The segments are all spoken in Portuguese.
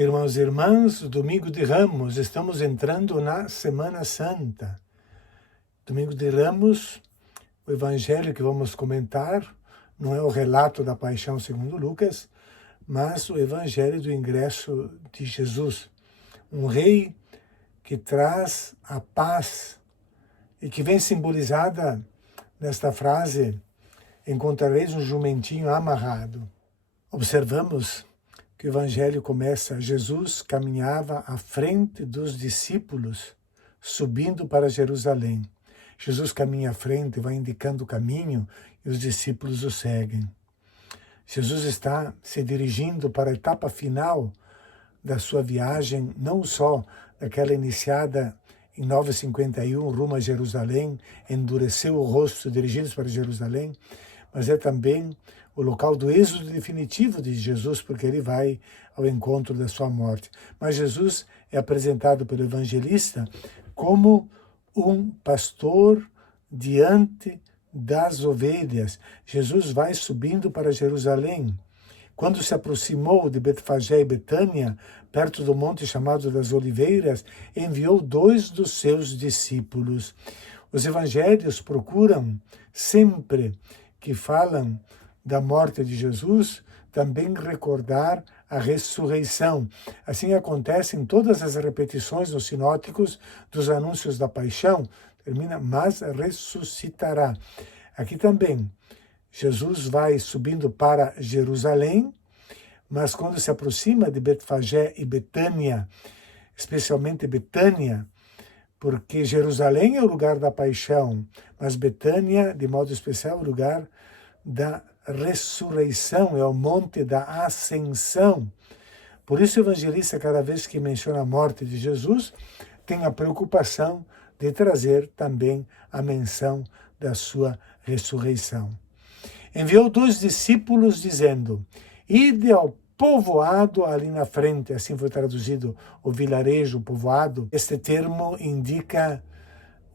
Irmãos e irmãs, domingo de Ramos, estamos entrando na Semana Santa. Domingo de Ramos, o evangelho que vamos comentar não é o relato da paixão segundo Lucas, mas o evangelho do ingresso de Jesus. Um rei que traz a paz e que vem simbolizada nesta frase: encontrareis um jumentinho amarrado. Observamos que o evangelho começa: Jesus caminhava à frente dos discípulos, subindo para Jerusalém. Jesus caminha à frente, vai indicando o caminho e os discípulos o seguem. Jesus está se dirigindo para a etapa final da sua viagem, não só daquela iniciada em 951, rumo a Jerusalém, endureceu o rosto dirigindo-se para Jerusalém, mas é também o local do êxodo definitivo de Jesus, porque ele vai ao encontro da sua morte. Mas Jesus é apresentado pelo evangelista como um pastor diante das ovelhas. Jesus vai subindo para Jerusalém. Quando se aproximou de Betfagé e Betânia, perto do monte chamado das Oliveiras, enviou 2 dos seus discípulos. Os evangelhos procuram sempre que falam da morte de Jesus, também recordar a ressurreição. Assim acontece em todas as repetições nos sinóticos dos anúncios da paixão. Termina, mas ressuscitará. Aqui também, Jesus vai subindo para Jerusalém, mas quando se aproxima de Betfagé e Betânia, especialmente Betânia, porque Jerusalém é o lugar da paixão, mas Betânia, de modo especial, é o lugar da ressurreição, é o monte da ascensão. Por isso o evangelista, cada vez que menciona a morte de Jesus, tem a preocupação de trazer também a menção da sua ressurreição. Enviou 2 discípulos dizendo: ide ao povoado ali na frente. Assim foi traduzido o vilarejo, o povoado. Este termo indica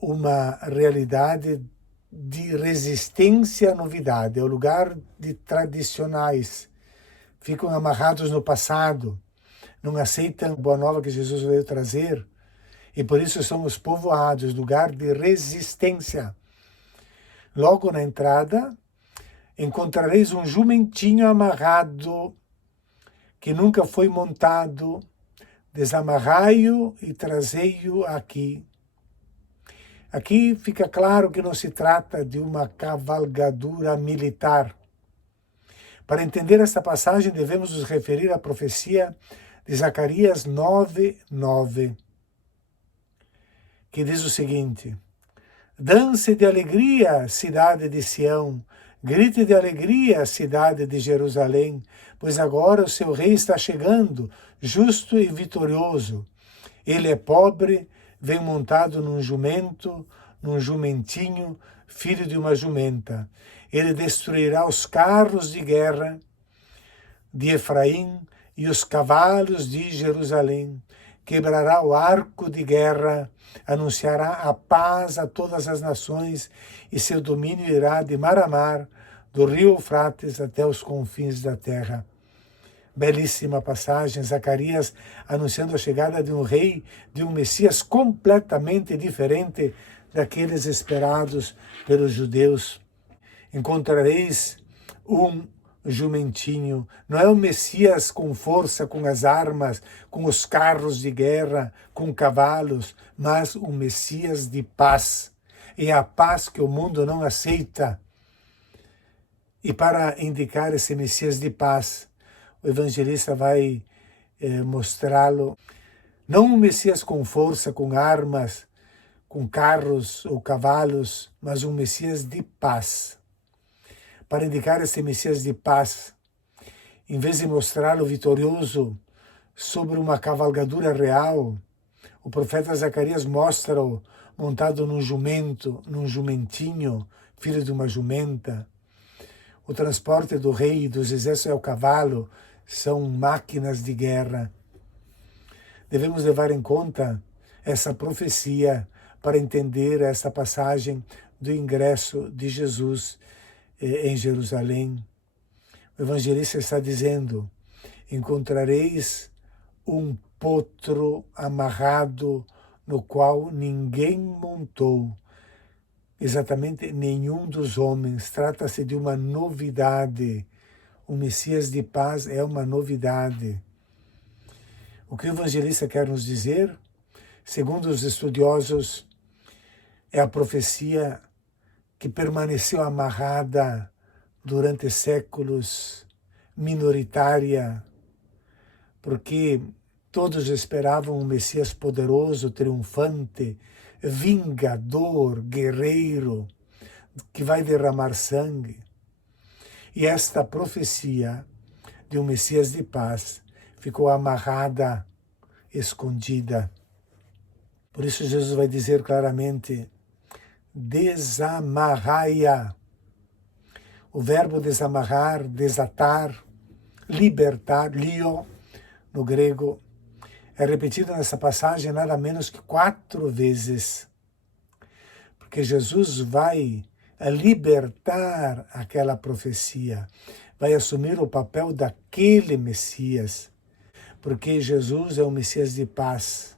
uma realidade de resistência à novidade, é o lugar de tradicionais, ficam amarrados no passado, não aceitam a boa nova que Jesus veio trazer, e por isso são os povoados, lugar de resistência. Logo na entrada, encontrareis um jumentinho amarrado, que nunca foi montado, desamarrai-o e trazei-o aqui. Aqui fica claro que não se trata de uma cavalgadura militar. Para entender esta passagem, devemos nos referir à profecia de Zacarias 9:9, que diz o seguinte: dance de alegria, cidade de Sião, grite de alegria, cidade de Jerusalém, pois agora o seu rei está chegando, justo e vitorioso. Ele é pobre, vem montado num jumento, num jumentinho, filho de uma jumenta. Ele destruirá os carros de guerra de Efraim e os cavalos de Jerusalém. Quebrará o arco de guerra, anunciará a paz a todas as nações, e seu domínio irá de mar a mar, do rio Eufrates até os confins da terra. Belíssima passagem, Zacarias anunciando a chegada de um rei, de um Messias completamente diferente daqueles esperados pelos judeus. Encontrareis um jumentinho, não é o Messias com força, com as armas, com os carros de guerra, com cavalos, mas o Messias de paz. É a paz que o mundo não aceita. E para indicar esse Messias de paz, o evangelista vai mostrá-lo, não um Messias com força, com armas, com carros ou cavalos, mas um Messias de paz. Para indicar esse Messias de paz, em vez de mostrá-lo vitorioso sobre uma cavalgadura real, o profeta Zacarias mostra-o montado num jumento, num jumentinho, filho de uma jumenta. O transporte do rei e dos exércitos é o cavalo, são máquinas de guerra. Devemos levar em conta essa profecia para entender essa passagem do ingresso de Jesus em Jerusalém. O evangelista está dizendo: encontrareis um potro amarrado no qual ninguém montou, exatamente nenhum dos homens. Trata-se de uma novidade. O Messias de paz é uma novidade. O que o evangelista quer nos dizer, segundo os estudiosos, é a profecia que permaneceu amarrada durante séculos, minoritária, porque todos esperavam um Messias poderoso, triunfante, vingador, guerreiro, que vai derramar sangue. E esta profecia de um Messias de paz ficou amarrada, escondida. Por isso Jesus vai dizer claramente, desamarrai-a. O verbo desamarrar, desatar, libertar, lio, no grego, é repetido nessa passagem nada menos que 4 vezes. Porque Jesus vai libertar aquela profecia, vai assumir o papel daquele Messias, porque Jesus é o Messias de paz.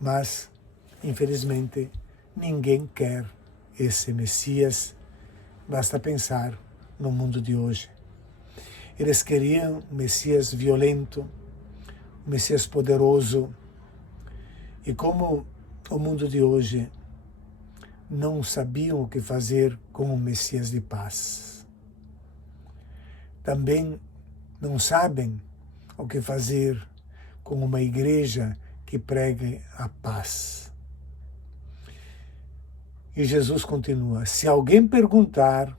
Mas, infelizmente, ninguém quer esse Messias. Basta pensar no mundo de hoje. Eles queriam um Messias violento, um Messias poderoso. E como o mundo de hoje não sabiam o que fazer com o Messias de paz. Também não sabem o que fazer com uma igreja que pregue a paz. E Jesus continua, se alguém perguntar,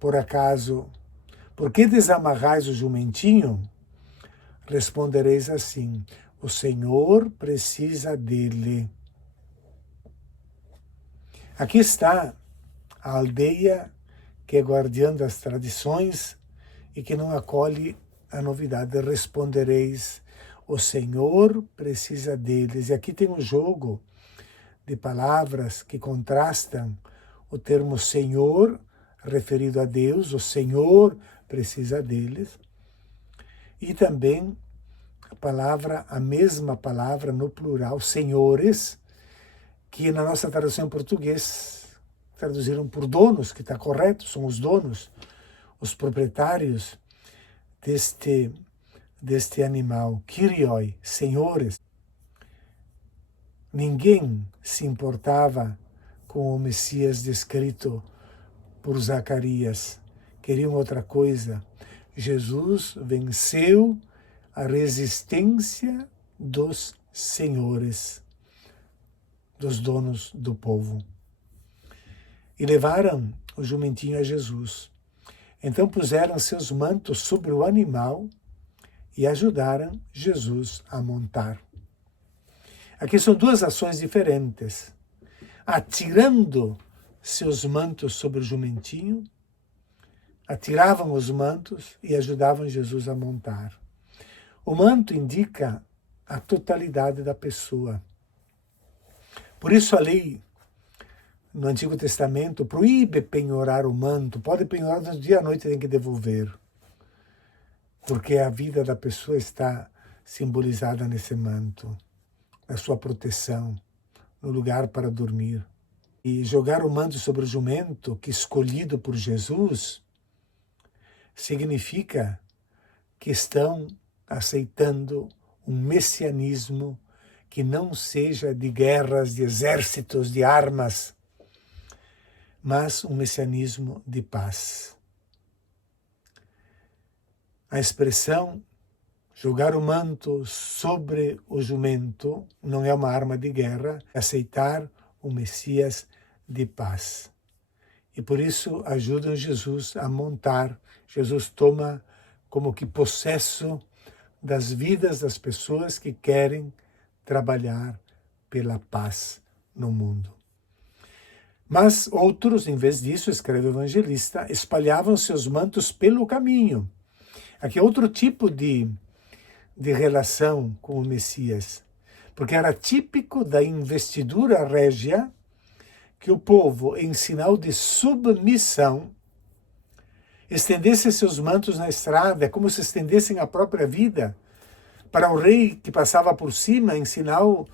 por acaso, por que desamarrais o jumentinho? Respondereis assim, o Senhor precisa dele. Aqui está a aldeia que é guardiã das tradições e que não acolhe a novidade. Respondereis, o Senhor precisa deles. E aqui tem um jogo de palavras que contrastam o termo Senhor, referido a Deus, o Senhor precisa deles, e também a mesma palavra no plural, senhores, que na nossa tradução em português traduziram por donos, que está correto, são os donos, os proprietários deste animal, Kyrioi, senhores. Ninguém se importava com o Messias descrito por Zacarias. Queriam outra coisa. Jesus venceu a resistência dos senhores, dos donos do povo. E levaram o jumentinho a Jesus. Então puseram seus mantos sobre o animal e ajudaram Jesus a montar. Aqui são 2 ações diferentes. Atirando seus mantos sobre o jumentinho, atiravam os mantos e ajudavam Jesus a montar. O manto indica a totalidade da pessoa. Por isso a lei no Antigo Testamento proíbe penhorar o manto. Pode penhorar do dia à noite, tem que devolver. Porque a vida da pessoa está simbolizada nesse manto, na sua proteção, no lugar para dormir. E jogar o manto sobre o jumento, que escolhido por Jesus, significa que estão aceitando um messianismo que não seja de guerras, de exércitos, de armas, mas um messianismo de paz. A expressão jogar o manto sobre o jumento não é uma arma de guerra, é aceitar o Messias de paz. E por isso ajudam Jesus a montar. Jesus toma como que possesso das vidas das pessoas que querem trabalhar pela paz no mundo. Mas outros, em vez disso, escreve o evangelista, espalhavam seus mantos pelo caminho. Aqui é outro tipo de relação com o Messias, porque era típico da investidura régia que o povo, em sinal de submissão, estendesse seus mantos na estrada, como se estendessem a própria vida, para o rei que passava por cima, em sinal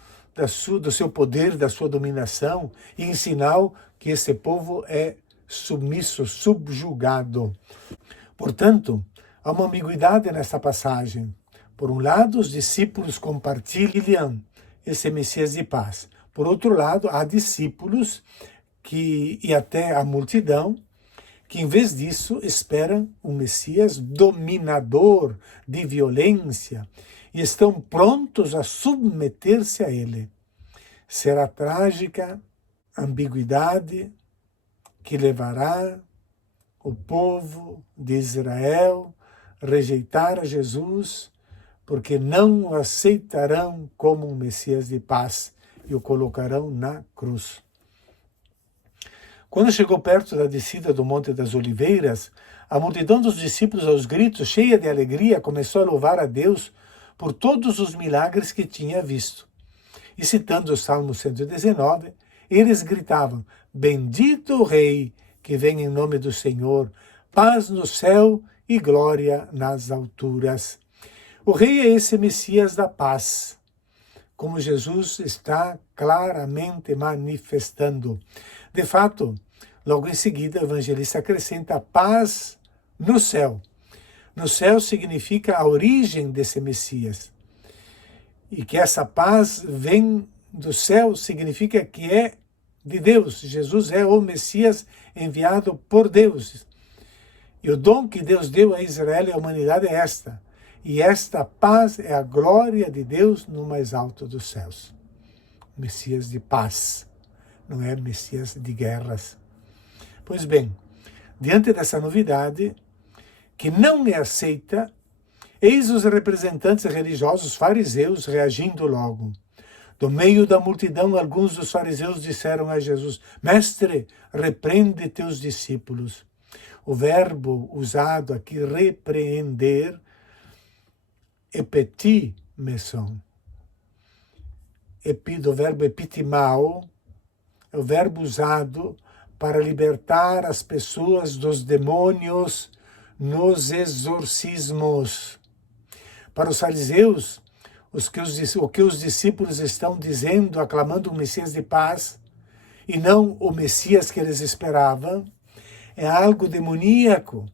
do seu poder, da sua dominação, e em sinal que esse povo é submisso, subjugado. Portanto, há uma ambiguidade nessa passagem. Por um lado, os discípulos compartilham esse Messias de paz. Por outro lado, há discípulos e até a multidão que, em vez disso, esperam um Messias dominador, de violência, e estão prontos a submeter-se a ele. Será trágica ambiguidade que levará o povo de Israel a rejeitar a Jesus, porque não o aceitarão como um Messias de paz e o colocarão na cruz. Quando chegou perto da descida do Monte das Oliveiras, a multidão dos discípulos, aos gritos, cheia de alegria, começou a louvar a Deus por todos os milagres que tinha visto. E citando o Salmo 119, eles gritavam: Bendito o Rei que vem em nome do Senhor, paz no céu e glória nas alturas. O Rei é esse Messias da paz, como Jesus está claramente manifestando. De fato, logo em seguida, o evangelista acrescenta paz no céu. No céu significa a origem desse Messias. E que essa paz vem do céu significa que é de Deus. Jesus é o Messias enviado por Deus. E o dom que Deus deu a Israel e à humanidade é esta. E esta paz é a glória de Deus no mais alto dos céus. Messias de paz, não é Messias de guerras. Pois bem, diante dessa novidade, que não é aceita, eis os representantes religiosos fariseus reagindo logo. Do meio da multidão, alguns dos fariseus disseram a Jesus: Mestre, repreende teus discípulos. O verbo usado aqui, repreender, epimeson. Do verbo epitimao, é o verbo usado para libertar as pessoas dos demônios nos exorcismos. Para os fariseus, o que os discípulos estão dizendo, aclamando o Messias de paz, e não o Messias que eles esperavam, é algo demoníaco,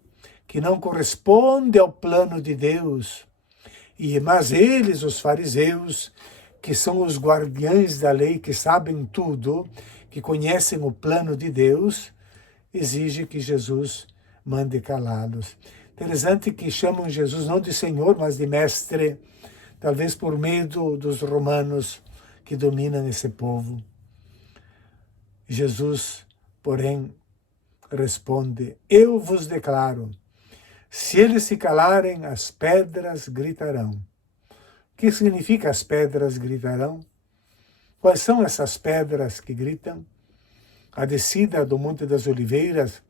que não corresponde ao plano de Deus. Mas eles, os fariseus, que são os guardiães da lei, que sabem tudo, que conhecem o plano de Deus, exigem que Jesus mande calá-los. Interessante que chamam Jesus não de Senhor, mas de Mestre, talvez por medo dos romanos que dominam esse povo. Jesus, porém, responde: Eu vos declaro, se eles se calarem, as pedras gritarão. O que significa as pedras gritarão? Quais são essas pedras que gritam? A descida do Monte das Oliveiras,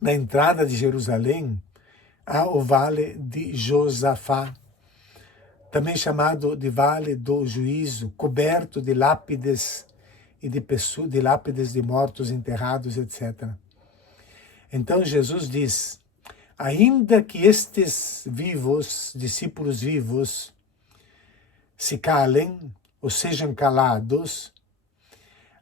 na entrada de Jerusalém, há o Vale de Josafá, também chamado de Vale do Juízo, coberto de lápides e de lápides de mortos enterrados, etc. Então Jesus diz: ainda que estes discípulos vivos, se calem ou sejam calados,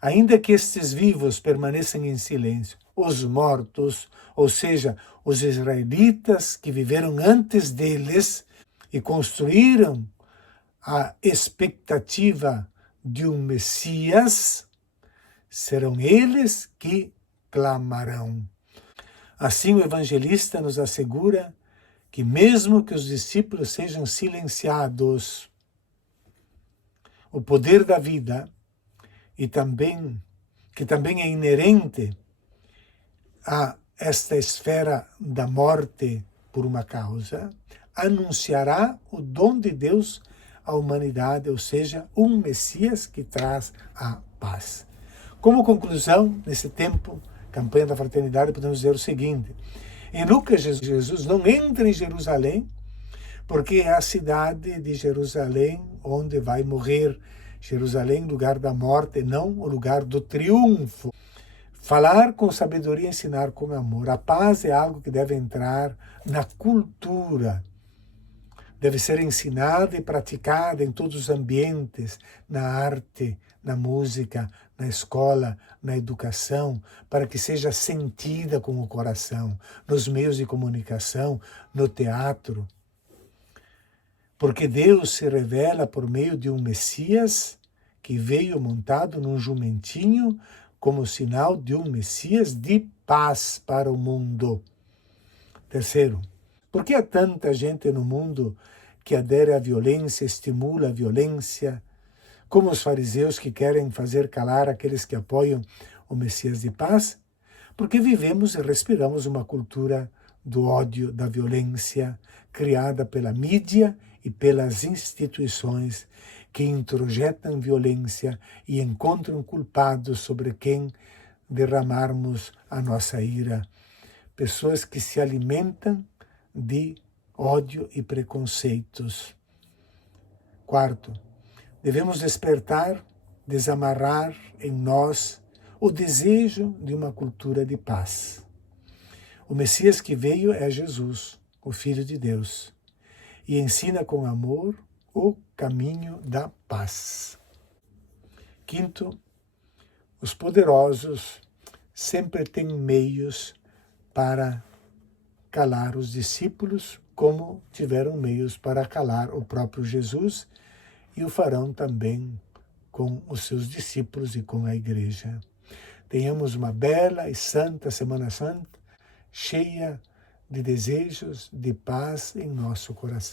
ainda que estes vivos permaneçam em silêncio, os mortos, ou seja, os israelitas que viveram antes deles e construíram a expectativa de um Messias, serão eles que clamarão. Assim, o evangelista nos assegura que mesmo que os discípulos sejam silenciados, o poder da vida, que também é inerente a esta esfera da morte por uma causa, anunciará o dom de Deus à humanidade, ou seja, um Messias que traz a paz. Como conclusão, nesse tempo, campanha da fraternidade, podemos dizer o seguinte: em Lucas, Jesus não entra em Jerusalém, porque é a cidade de Jerusalém onde vai morrer. Jerusalém, lugar da morte, não o lugar do triunfo. Falar com sabedoria, ensinar com amor. A paz é algo que deve entrar na cultura deve ser ensinada e praticada em todos os ambientes, na arte, na música, na escola, na educação, para que seja sentida com o coração, nos meios de comunicação, no teatro. Porque Deus se revela por meio de um Messias que veio montado num jumentinho como sinal de um Messias de paz para o mundo. Terceiro, por que há tanta gente no mundo que adere à violência, estimula a violência, como os fariseus que querem fazer calar aqueles que apoiam o Messias de paz? Porque vivemos e respiramos uma cultura do ódio, da violência, criada pela mídia e pelas instituições que introjetam violência e encontram culpados sobre quem derramarmos a nossa ira. Pessoas que se alimentam de ódio e preconceitos. Quarto, devemos despertar, desamarrar em nós o desejo de uma cultura de paz. O Messias que veio é Jesus, o Filho de Deus, e ensina com amor o caminho da paz. Quinto, os poderosos sempre têm meios para calar os discípulos, como tiveram meios para calar o próprio Jesus, e o farão também com os seus discípulos e com a igreja. Tenhamos uma bela e santa Semana Santa, cheia de desejos de paz em nosso coração.